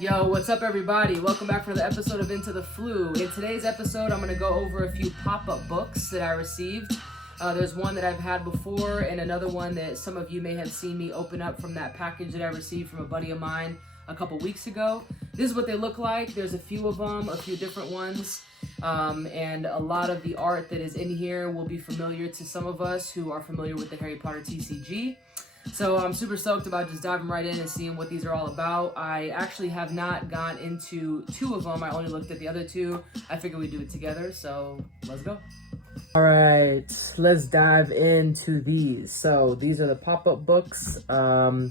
Yo, what's up everybody? Welcome back for the episode of Into the Floo. In today's episode, I'm going to go over a few pop-up books that I received. There's one that I've had before and another one that some of you may have seen me open up from that package that I received from a buddy of mine a couple weeks ago. This is what they look like. There's a few of them, a few different ones. And a lot of the art that is in here will be familiar to some of us who are familiar with the Harry Potter TCG. So I'm super stoked about just diving right in and seeing what these are all about. I actually have not gone into two of them. I only looked at the other two. I figured we'd do it together, so let's go. All right, let's dive into these. So these are the pop-up books. For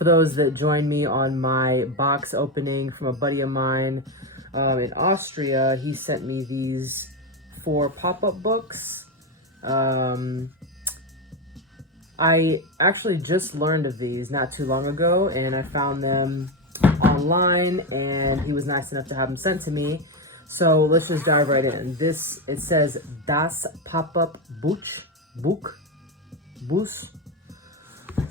those that joined me on my box opening from a buddy of mine in Austria, he sent me these 4 pop-up books. I actually just learned of these not too long ago, and I found them online, and he was nice enough to have them sent to me. So let's just dive right in. This, it says Das Pop-Up Buch.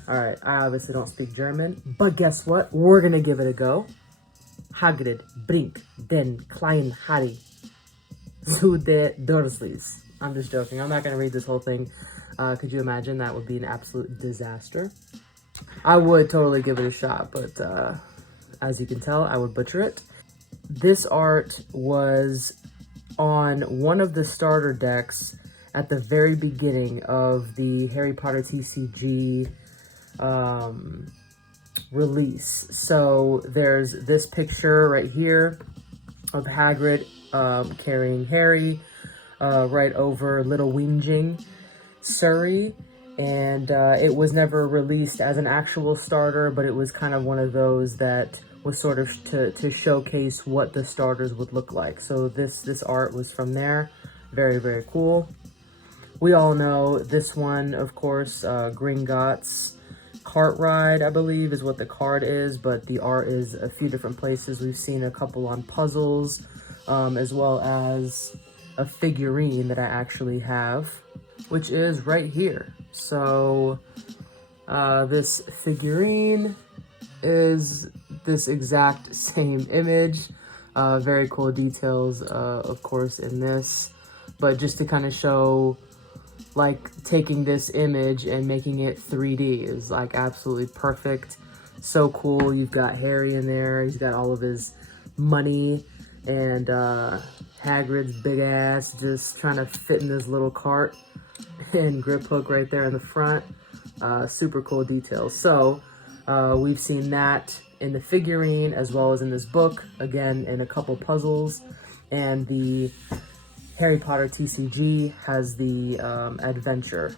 Alright, I obviously don't speak German, but guess what? We're gonna give it a go. Hagrid bringt den kleinen Harry zu de Dursleys. I'm just joking. I'm not gonna read this whole thing. Could you imagine? That would be an absolute disaster. I would totally give it a shot, but as you can tell, I would butcher it. This art was on one of the starter decks at the very beginning of the Harry Potter TCG release. So there's this picture right here of Hagrid carrying Harry right over Little Whinging Surrey, and it was never released as an actual starter, but it was kind of one of those that was sort of to showcase what the starters would look like. So this art was from there. Very, very cool. We all know this one, of course, Gringotts Cart Ride, I believe, is what the card is, but the art is a few different places. We've seen a couple on puzzles, as well as a figurine that I actually have, which is right here. So this figurine is this exact same image. Very cool details, of course, in this, but just to kind of show, like, taking this image and making it 3D is like absolutely perfect. So cool. You've got Harry in there. He's got all of his money, and Hagrid's big ass just trying to fit in this little cart, and grip hook right there in the front. Super cool details. So we've seen that in the figurine as well as in this book, again in a couple puzzles, and the Harry Potter TCG has the adventure.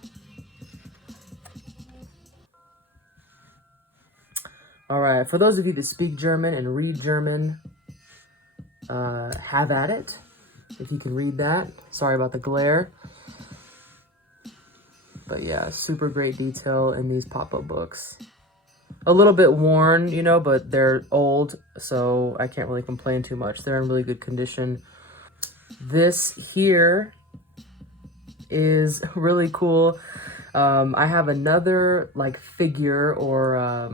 All right, for those of you that speak German and read German, have at it if you can read that. Sorry about the glare. But yeah, super great detail in these pop-up books. A little bit worn, you know, but they're old, so I can't really complain too much. They're in really good condition. This here is really cool. I have another like figure or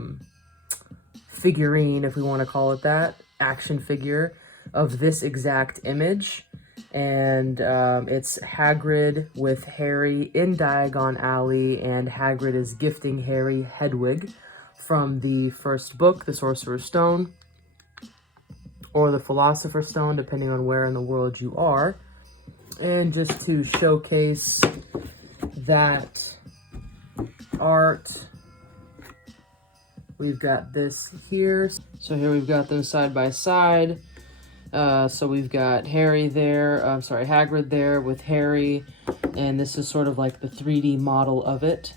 figurine, if we want to call it that, action figure of this exact image. And it's Hagrid with Harry in Diagon Alley, and Hagrid is gifting Harry Hedwig from the first book, The Sorcerer's Stone, or the Philosopher's Stone, depending on where in the world you are. And just to showcase that art, we've got this here. So here we've got them side by side. So we've got Harry there, Hagrid there with Harry, and this is sort of like the 3D model of it.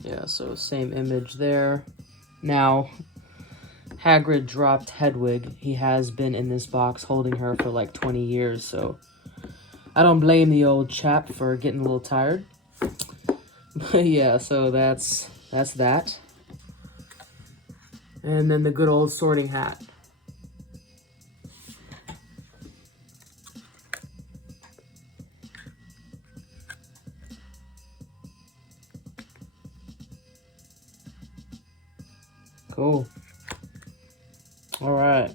Yeah, so same image there. Now, Hagrid dropped Hedwig. He has been in this box holding her for like 20 years, so I don't blame the old chap for getting a little tired. But yeah, so that's that. And then the good old sorting hat. Cool. All right.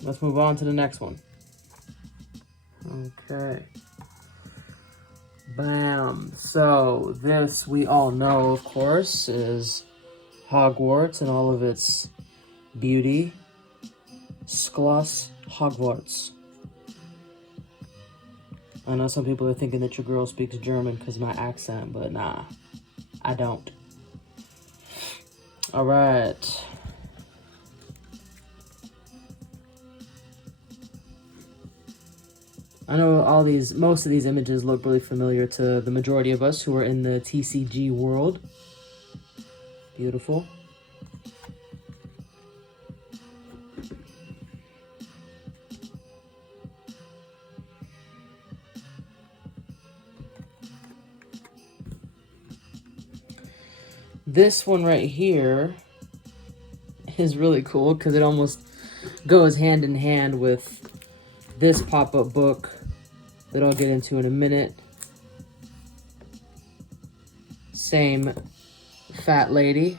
Let's move on to the next one. Okay. Bam. So this we all know, of course, is Hogwarts and all of its beauty. Schloss Hogwarts. I know some people are thinking that your girl speaks German because of my accent, but nah, I don't. All right. I know most of these images look really familiar to the majority of us who are in the TCG world. Beautiful. This one right here is really cool because it almost goes hand in hand with this pop-up book that I'll get into in a minute. Same fat lady,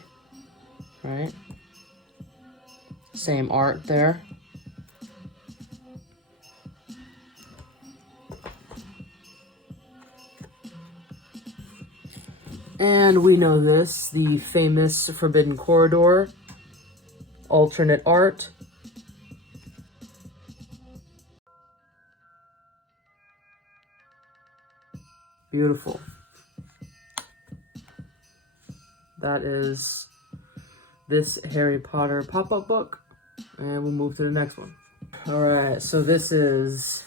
right? Same art there. And we know this, the famous Forbidden Corridor, alternate art. Beautiful. That is this Harry Potter pop-up book. And we'll move to the next one. All right, so this is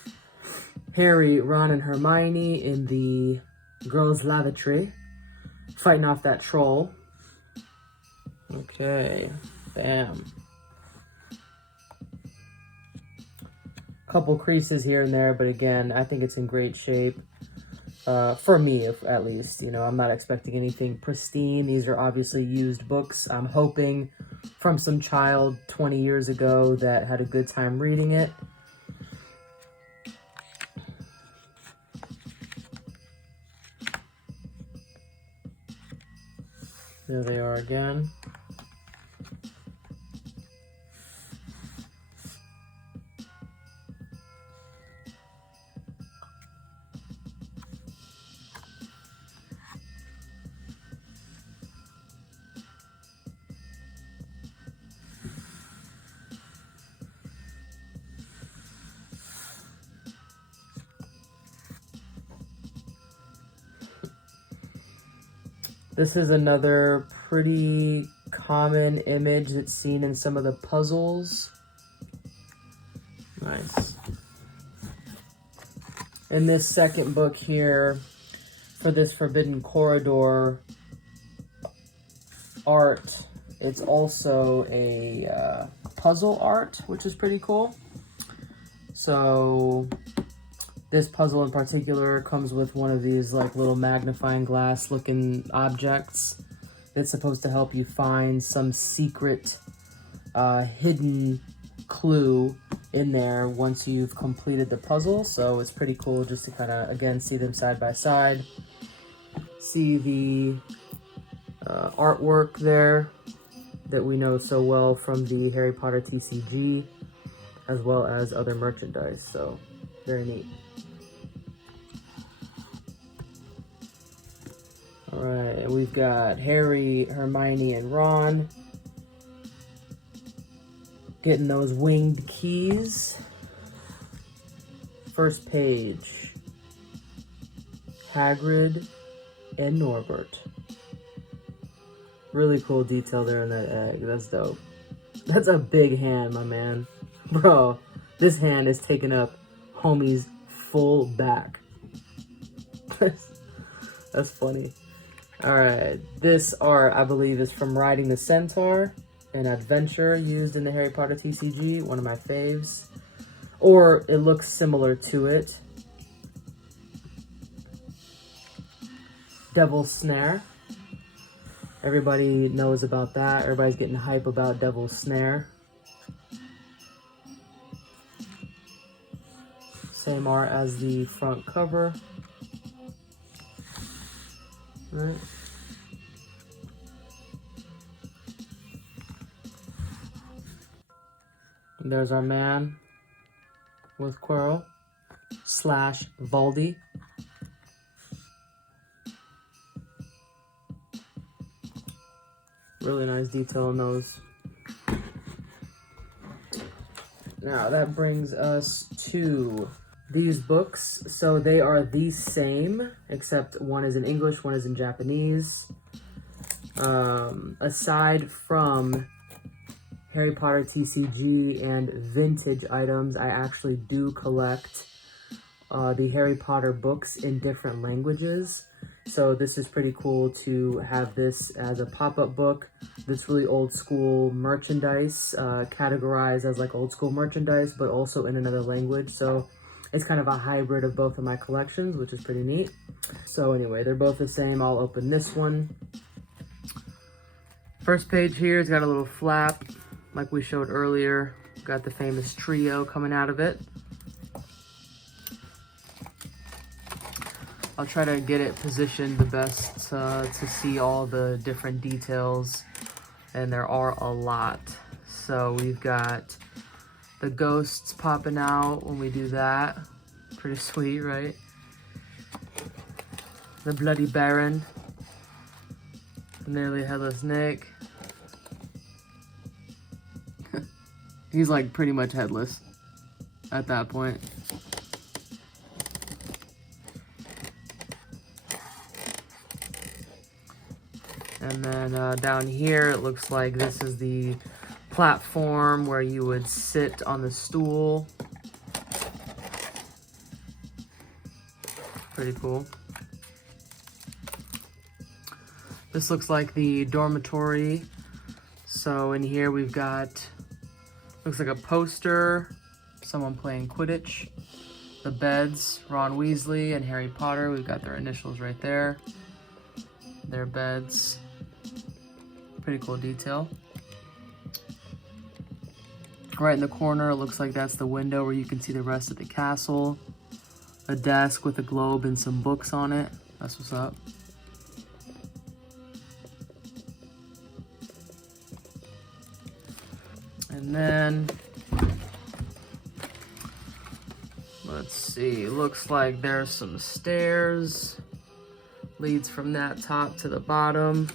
Harry, Ron, and Hermione in the girls' lavatory, fighting off that troll. Okay, bam. Couple creases here and there, but again, I think it's in great shape. For me, at least. You know, I'm not expecting anything pristine. These are obviously used books. I'm hoping from some child 20 years ago that had a good time reading it. There they are again. This is another pretty common image that's seen in some of the puzzles. Nice. In this second book here, for this Forbidden Corridor art, it's also a puzzle art, which is pretty cool. So this puzzle in particular comes with one of these like little magnifying glass looking objects that's supposed to help you find some secret hidden clue in there once you've completed the puzzle. So it's pretty cool just to kind of, again, see them side by side. See the artwork there that we know so well from the Harry Potter TCG, as well as other merchandise. So very neat. All right, we've got Harry, Hermione, and Ron getting those winged keys. First page, Hagrid and Norbert. Really cool detail there in that egg. That's dope. That's a big hand, my man. Bro, this hand is taking up homie's full back. That's funny. Alright, this art, I believe, is from Riding the Centaur, an adventure used in the Harry Potter TCG, one of my faves. Or it looks similar to it. Devil's Snare. Everybody knows about that. Everybody's getting hype about Devil's Snare. Same art as the front cover. Right. And there's our man with Quirrell / Voldy. Really nice detail in those. Now that brings us to these books. So they are the same, except one is in English, one is in Japanese. Aside from Harry Potter TCG and vintage items, I actually do collect the Harry Potter books in different languages. So this is pretty cool to have this as a pop-up book. This really old school merchandise, categorized as like old school merchandise, but also in another language. So it's kind of a hybrid of both of my collections, which is pretty neat. So anyway, they're both the same. I'll open this one. First page here has got a little flap, like we showed earlier. Got the famous trio coming out of it. I'll try to get it positioned the best to see all the different details, and there are a lot. So we've got the ghosts popping out when we do that. Pretty sweet, right? The Bloody Baron, Nearly Headless Nick. He's like pretty much headless at that point. And then down here, it looks like this is the platform where you would sit on the stool. Pretty cool. This looks like the dormitory. So in here we've got, looks like a poster, someone playing Quidditch. The beds, Ron Weasley and Harry Potter. We've got their initials right there. Their beds. Pretty cool detail. Right in the corner, it looks like that's the window where you can see the rest of the castle. A desk with a globe and some books on it. That's what's up. And then, let's see, looks like there's some stairs. Leads from that top to the bottom.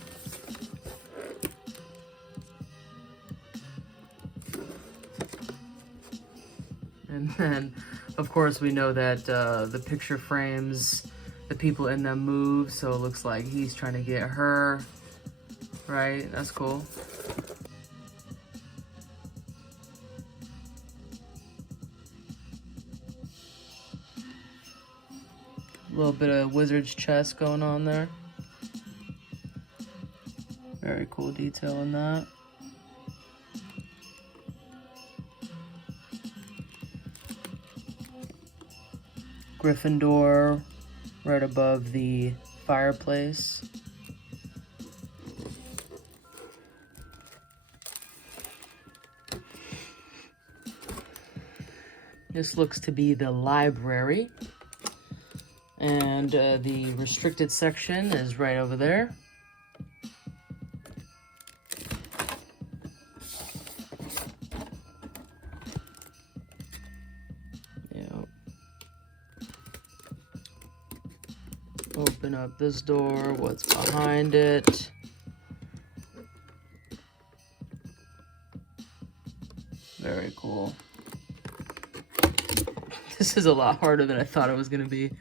And then, of course, we know that the picture frames, the people in them move, so it looks like he's trying to get her, right? That's cool. A little bit of wizard's chess going on there. Very cool detail in that. Gryffindor right above the fireplace. This looks to be the library. And the restricted section is right over there. Open up this door, what's behind it. Very cool. This is a lot harder than I thought it was gonna be.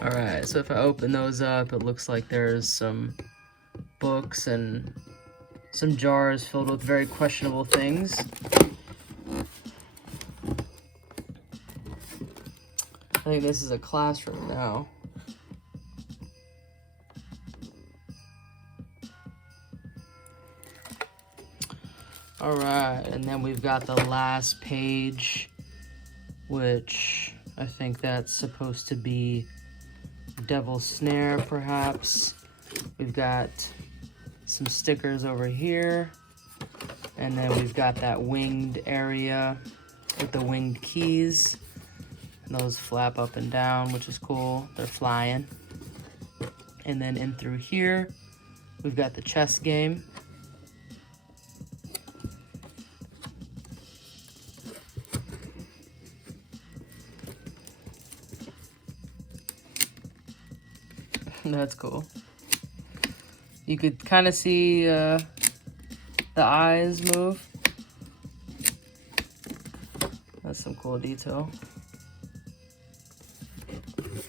All right, so if I open those up, it looks like there's some books and some jars filled with very questionable things. I think this is a classroom now. All right, and then we've got the last page, which I think that's supposed to be Devil's Snare, perhaps. We've got some stickers over here, and then we've got that winged area with the winged keys, and those flap up and down, which is cool. They're flying. And then in through here, we've got the chess game. That's cool. You could kind of see the eyes move. That's some cool detail.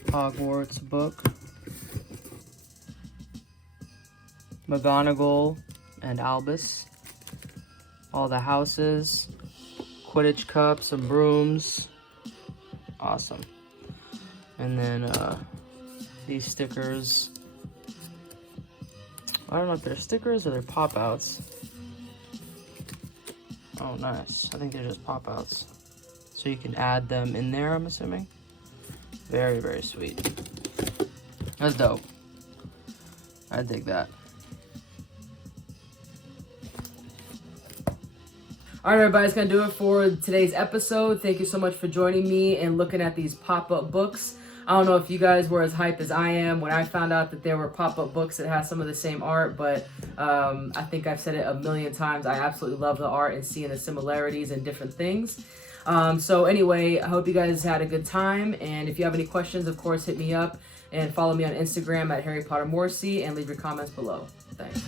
Hogwarts book. McGonagall and Albus. All the houses. Quidditch cups and brooms. Awesome. And then these stickers. I don't know if they're stickers or they're pop-outs. Oh, nice. I think they're just pop-outs. So you can add them in there, I'm assuming. Very, very sweet. That's dope. I dig that. All right, everybody, that's going to do it for today's episode. Thank you so much for joining me and looking at these pop-up books. I don't know if you guys were as hyped as I am when I found out that there were pop-up books that had some of the same art, but I think I've said it a million times. I absolutely love the art and seeing the similarities and different things. So anyway, I hope you guys had a good time, and if you have any questions, of course, hit me up and follow me on Instagram at Harry Potter Morrissey and leave your comments below. Thanks.